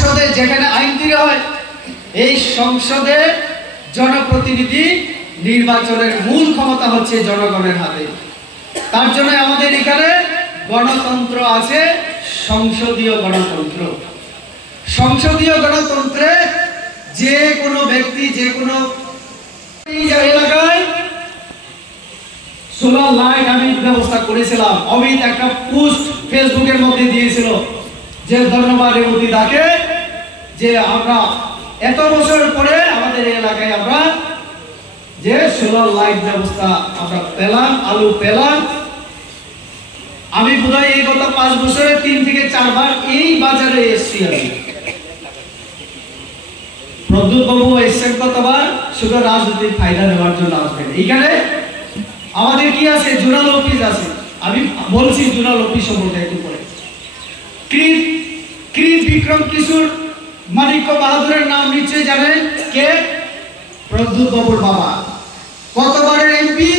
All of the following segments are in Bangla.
সংসদে যেখানে আইন তৈরি হয়, এই সংসদে জনপ্রতিনিধি নির্বাচনের মূল ক্ষমতা হচ্ছে জনগণের হাতে। তার জন্য আমাদের এখানে গণতন্ত্র আছে, সংসদীয় গণতন্ত্র। সংসদীয় গণতন্ত্রে যে কোনো ব্যক্তি, যে কোনো এলাকায় সোলার লাইট আমি ব্যবস্থা করেছিলাম। অমিত একটা পোস্ট ফেসবুকের মধ্যে দিয়েছিল যে ধন্যবাদ রেবতী দাকে, যে আমরা এত বছর পরে আমাদের এলাকায় আমরা যে সোলার লাইট ব্যবস্থা আমরা পেলাম, আলু পেলাম। আমি বোধহয় এই গত 5 বছরে 3 থেকে 4 বার এই বাজারে এসেছি। আমি প্রদ্যুৎ বাবু এসেছেন কতবার, শুধু রাজনৈতিক ফায়দা নেওয়ার জন্য আসবেন। এইখানে আমাদের কি আছে, জোনাল অফিস আছে। আমি বলছি জোনাল অফিস সম্পর্কে একটু পরে। কৃত বিক্রম কিশোর মানিক্য বাহাদুরের নাম নিশ্চয়ই জানেন, কে? প্রদ্যুৎ বাবুর বাবা। কতবারের এমপি?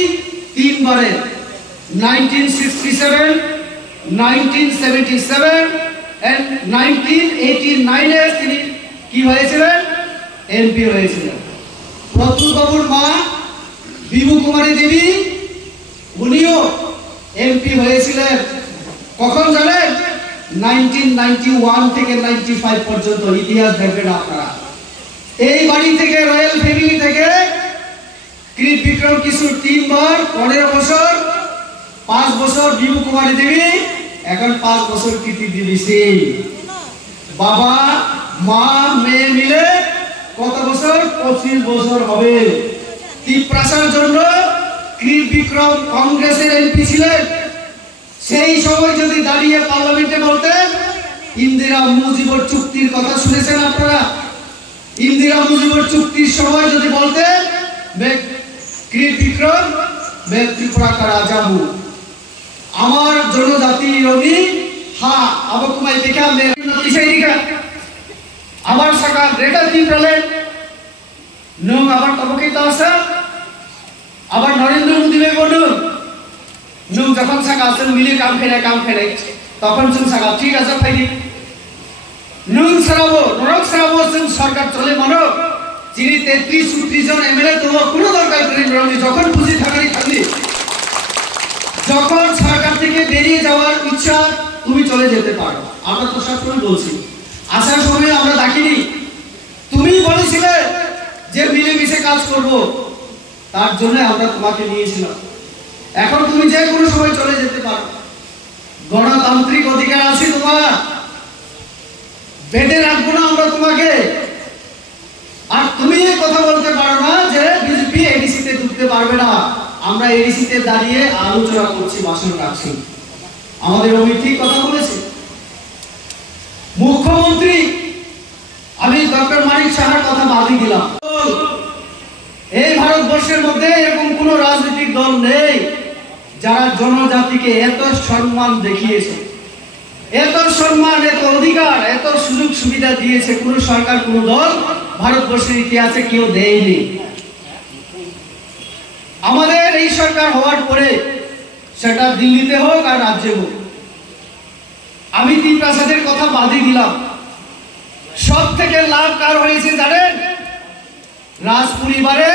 3 বারের। 1967, 1977 and 1989 এ তিনি কি হয়েছিলেন? এমপি হয়েছিলেন। প্রদ্যুৎ বাবুর মা বিভু কুমারী দেবী, উনিও এমপি হয়েছিলেন। কখন জানেন? 1991 থেকে 95 পর্যন্ত। ইতিহাস দেখবেন আপনারা। এই বাড়ি থেকে, রয়্যাল ফ্যামিলি থেকে কৃত বিক্রম কিশোর 3 বার, 15 বছর, 5 বছর বিভু কুমারী দেবী, এখন 5 বছর কৃতি দেবী সিং। বাবা মা মেয়ে মিলে কত বছর? 25 বছর হবে। তিপ্রাসার জন্য কৃত বিক্রম কংগ্রেসের এমপি ছিলেন। সেই সময় যদি দাঁড়িয়ে পার্লামেন্টে বলতেন, ইন্দিরা মুজিবর চুক্তির কথা শুনেছেন আপনারা? ইন্দিরা মুজিবর চুক্তির সময় যদি বলতেন, কৃত বিক্রম मैं त्रिपुरा का राजा हूँ, আমার জনজাতি রবি, হ্যাঁ আমাকে মাই দেখা মেরে নতিশাই দিকা আমার সাকা গ্রেটার ত্রিপুরালে নং আবার তবকে তাসা আবার নরেন্দ্র মোদী বে বলু নং যখন সাকা আসেন মিলে কাম খেলে তখন जों সাকা ঠিক আছে ফাইদি নং সারাবো নরক সারাবো जों সরকার চলে মানো যিনি 33 জন এমএলএ তো কোনো দরকার করেন রনি যখন খুশি থাকারই থাকলি যখন সরকার থেকে বেরিয়ে যাওয়ার ইচ্ছা তুমি চলে যেতে পারো। আমরা তো সবসময় বলছি, আসার সময় আমরা ডাকিনি, তুমি বলেছিলে যে মিলেমিশে কাজ করব, তার জন্য আমরা তোমাকে নিয়েছিলাম। এখন তুমি যে কোনো সময় চলে যেতে পারো, গণতান্ত্রিক অধিকার আছে তোমার, বেঁধে রাখবো না আমরা তোমাকে। আর তুমি এই কথা বলতে পারো না যে বিজেপি এডিসিতে ঢুকতে পারবে না। আমরা এডিসিতে দাঁড়িয়ে আলোচনা করছি, ভাষণ রাখছি। আমাদের অমিত কথা বলেছে। মুখ্যমন্ত্রী আমি ডক্টর মানিক সাহার কথা বাদই দিলাম। এই ভারতবর্ষের মধ্যে এরকম কোন রাজনৈতিক দল নেই যারা জনজাতিকে এত সম্মান দেখিয়েছে, এত সম্মান, এত অধিকার, এত সুযোগ সুবিধা দিয়েছে। কোন সরকার, কোন দল ভারতবর্ষের ইতিহাসে কেউ দেয়নি। আমাদের এই সরকার হওয়ার পরে, সেটা দিল্লিতে হোক আর রাজ্যে হোক, আমি তিপ্রাসাদের কথা বাদই দিলাম, সব থেকে লাভ কার হয়েছে জানেন? রাজ পরিবারে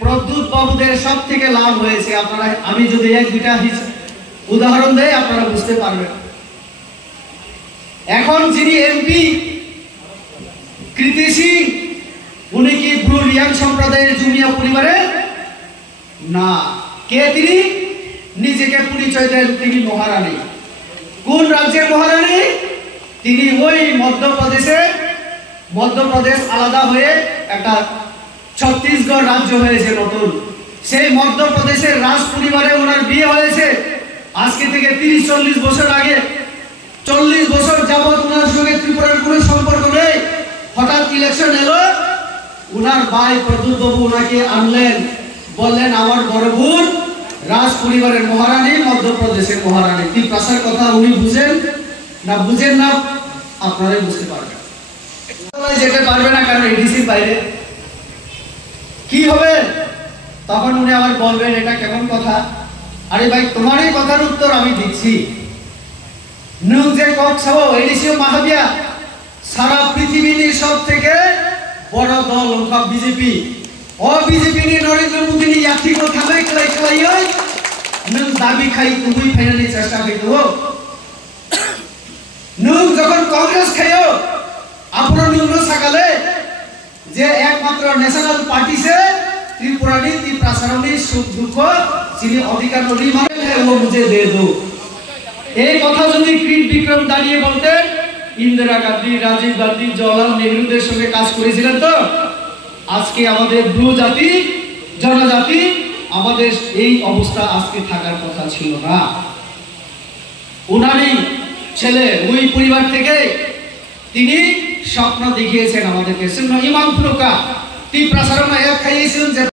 প্রদ্যুৎ বাবুদের সব থেকে লাভ হয়েছে। আপনারা, আমি যদি 1-2টা উদাহরণ দেই আপনারা বুঝতে পারবেন। এখন যিনি এমপি কৃতি সিং, উনি কি ব্রু রিয়াং সম্প্রদায়ের জুমিয়া পরিবারে না? কে তিনি? নিজেকে পরিচয় দেন তিনি মহারানী। কোন রাজ্যের মহারানী? তিনি ওই মধ্যপ্রদেশ আলাদা হয়ে একটা ছত্তিশগড় রাজ্য হয়েছে নতুন, সেই মধ্যপ্রদেশের রাজ পরিবারে ওনার বিয়ে হয়েছে। আজকে থেকে 30-40 বছর আগে, 40 বছর যাবৎ ওনার সঙ্গে ত্রিপুরার কোনো সম্পর্ক নেই। হঠাৎ ইলেকশন এলো, ওনার ভাই প্রদ্যুৎ বাবু ওনাকে আনলেন, বললেন আমার বড় বোন রাজ পরিবারের মহারানী, মধ্যপ্রদেশের মহারানী। তিপ্রাসার কথা উনি বুঝেন না আপনারাই বুঝতে পারবেন। যেতে পারবে না, কারণ এডিসির বাইরে কি হবে? তখন উনি আবার বলবেন এটা কেমন কথা? আরে ভাই, তোমার এই কথার উত্তর আমি দিচ্ছি। নুং যে কক সাবো এডিসিও মাহাবিয়া সারা পৃথিবী সব থেকে বড় দল ওখা বিজেপি ও BJP ni Narendra Modi ni ইয়াথি ko thamai klai oi nung dabi khai tubui finally চেষ্টা করিতো nung যখন কংগ্রেস খাইও আপনার নুন সকালে যে একমাত্র ন্যাশনাল পার্টি সে त्रिपुरानी त्रिप्रासारणी सुख दुख যিনি অধিকার নদী মানে ও মুঝে দে দো এই কথা যদি ক্রিট বিক্রম দাঁড়িয়ে বলতেন ইন্দিরা গান্ধী রাজীব গান্ধী জওহরলাল নেহরুদের সঙ্গে কাজ করেছিলেন তো আজকে আমাদের ব্লু জাতি জনজাতি আমাদের এই অবস্থা আজকে থাকার কথা ছিল না উনারই ছেলে ওই পরিবার থেকে তিনি স্বপ্ন দেখিয়েছেন আমাদেরকে ইমাম ফুলকা ती प्रसारण एक खाइए